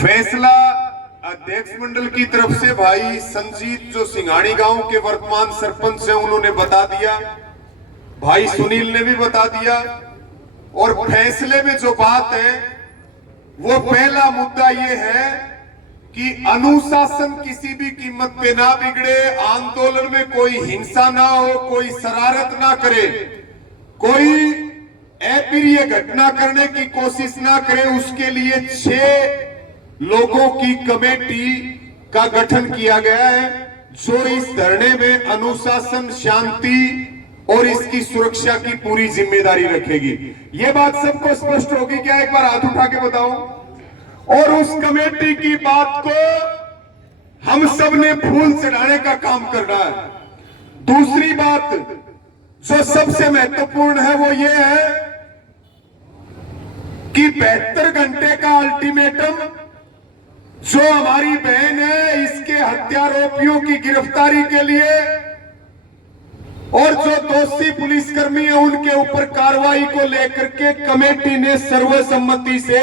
फैसला अध्यक्ष मंडल की तरफ से भाई संजीत जो सिंघाड़ी गांव के वर्तमान सरपंच हैं उन्होंने बता दिया, भाई सुनील ने भी बता दिया। और फैसले में जो बात है वो पहला मुद्दा ये है कि अनुशासन किसी भी कीमत पे ना बिगड़े, आंदोलन में कोई हिंसा ना हो, कोई शरारत ना करे, कोई अप्रिय घटना करने की कोशिश ना करे। उसके लिए 6 लोगों की कमेटी का गठन किया गया है जो इस धरने में अनुशासन, शांति और इसकी सुरक्षा की पूरी जिम्मेदारी रखेगी। ये बात सबको स्पष्ट होगी क्या? एक बार हाथ उठा के बताओ। और उस कमेटी की बात को हम सब ने फूल चढ़ाने का काम करना है। दूसरी बात जो सबसे महत्वपूर्ण है वो ये है कि 72 घंटे का अल्टीमेटम जो हमारी बहन है इसके हत्यारोपियों की गिरफ्तारी के लिए और जो दोषी पुलिसकर्मी है उनके ऊपर कार्रवाई को लेकर के कमेटी ने सर्वसम्मति से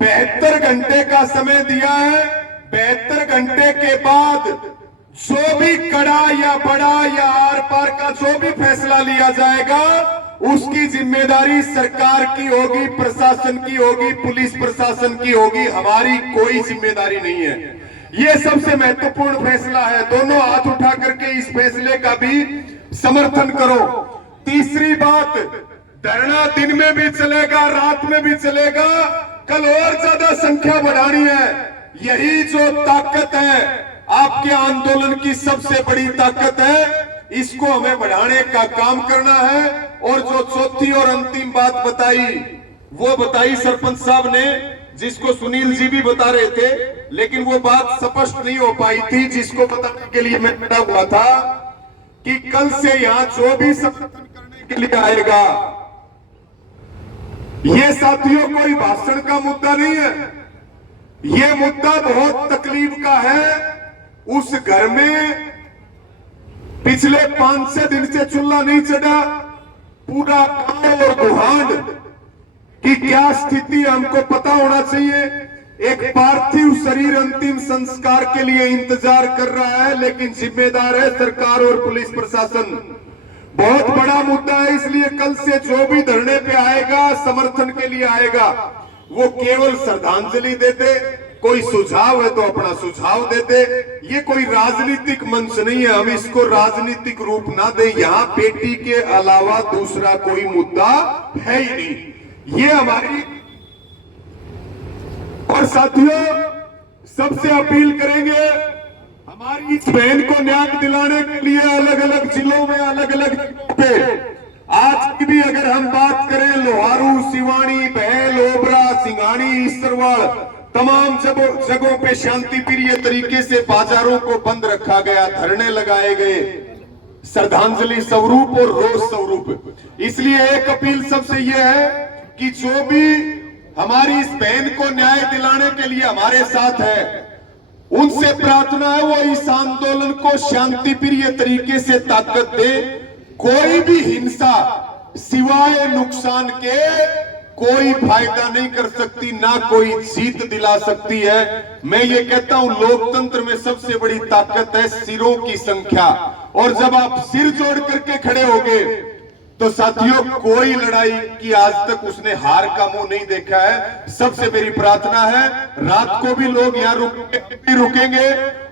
72 घंटे का समय दिया है। 72 घंटे के बाद जो भी कड़ा या बड़ा या आर पार का जो भी फैसला लिया जाएगा उसकी जिम्मेदारी सरकार की होगी, प्रशासन की होगी, पुलिस प्रशासन की होगी, हमारी कोई जिम्मेदारी नहीं है। यह सबसे महत्वपूर्ण फैसला है। दोनों हाथ उठा करके इस फैसले का भी समर्थन करो। तीसरी बात, धरना दिन में भी चलेगा, रात में भी चलेगा, कल और ज्यादा संख्या बढ़ानी है। यही जो ताकत है, आपके आंदोलन की सबसे बड़ी ताकत है, इसको हमें बढ़ाने का काम करना है। और जो चौथी और अंतिम बात बताई वो बताई सरपंच साहब ने, जिसको सुनील जी भी बता रहे थे, लेकिन वो बात स्पष्ट नहीं हो पाई थी, जिसको बताने के लिए मैं बैठा हुआ था कि कल से यहां जो भी समर्थन करने के लिए आएगा, ये साथियों कोई भाषण का मुद्दा नहीं है, ये मुद्दा बहुत तकलीफ का है। उस घर में पिछले 5-6 दिन से चूल्हा नहीं चढ़ा, पूरा गांव और गुहांड की क्या स्थिति हमको पता होना चाहिए। एक पार्थिव शरीर अंतिम संस्कार के लिए इंतजार कर रहा है, लेकिन जिम्मेदार है सरकार और पुलिस प्रशासन। बहुत बड़ा मुद्दा है, इसलिए कल से जो भी धरने पे आएगा, समर्थन के लिए आएगा, वो केवल श्रद्धांजलि देते, कोई सुझाव है तो अपना सुझाव देते। ये कोई राजनीतिक मंच नहीं है, हम इसको राजनीतिक रूप ना दे। यहाँ बेटी के अलावा दूसरा कोई मुद्दा है ही नहीं, ये हमारी। और साथियों, सबसे अपील करेंगे, हमारी इस बहन को न्याय दिलाने के लिए अलग अलग जिलों में, अलग अलग पे आज की भी अगर हम बात करें, लोहारू, सिवानी, बहल, ओबरा, सिंघाड़ी, ईसरवाड़, तमाम जगहों पे शांति प्रिय तरीके से बाजारों को बंद रखा गया, धरने लगाए गए, श्रद्धांजलि स्वरूप और रोष स्वरूप। इसलिए एक अपील सबसे यह है कि जो भी हमारी इस बहन को न्याय दिलाने के लिए हमारे साथ है, उनसे प्रार्थना है वो इस आंदोलन को शांति प्रिय तरीके से ताकत दे। कोई भी हिंसा सिवाय नुकसान के कोई फायदा नहीं कर सकती, ना कोई जीत दिला सकती है। मैं ये कहता हूं, लोकतंत्र में सबसे बड़ी ताकत है सिरों की संख्या। और जब आप सिर जोड़ करके खड़े होगे तो साथियों, कोई लड़ाई की आज तक उसने हार का मुंह नहीं देखा है। सबसे मेरी प्रार्थना है, रात को भी लोग यहाँ रुकेंगे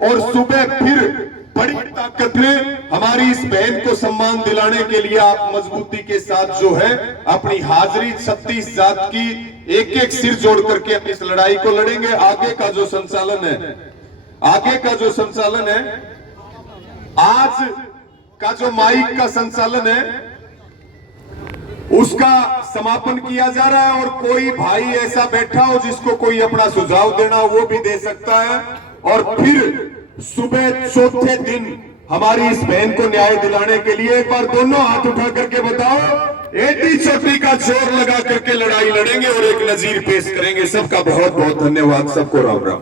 और सुबह फिर बड़ी ताकत में हमारी इस बहन को सम्मान दिलाने के लिए आप मजबूती के साथ जो है अपनी हाजिरी 36 जात की एक एक सिर जोड़ करके अपनी इस लड़ाई को लड़ेंगे। आगे का जो संचालन है, आज का जो माइक का संचालन है, उसका समापन किया जा रहा है। और कोई भाई ऐसा बैठा हो जिसको कोई अपना सुझाव देना हो, वो भी दे सकता है। और फिर सुबह चौथे दिन हमारी इस बहन को न्याय दिलाने के लिए एक बार दोनों हाथ उठा करके बताओ, एटी चोटी का जोर लगा करके लड़ाई लड़ेंगे और एक नजीर पेश करेंगे। सबका बहुत बहुत धन्यवाद, सबको राम राम।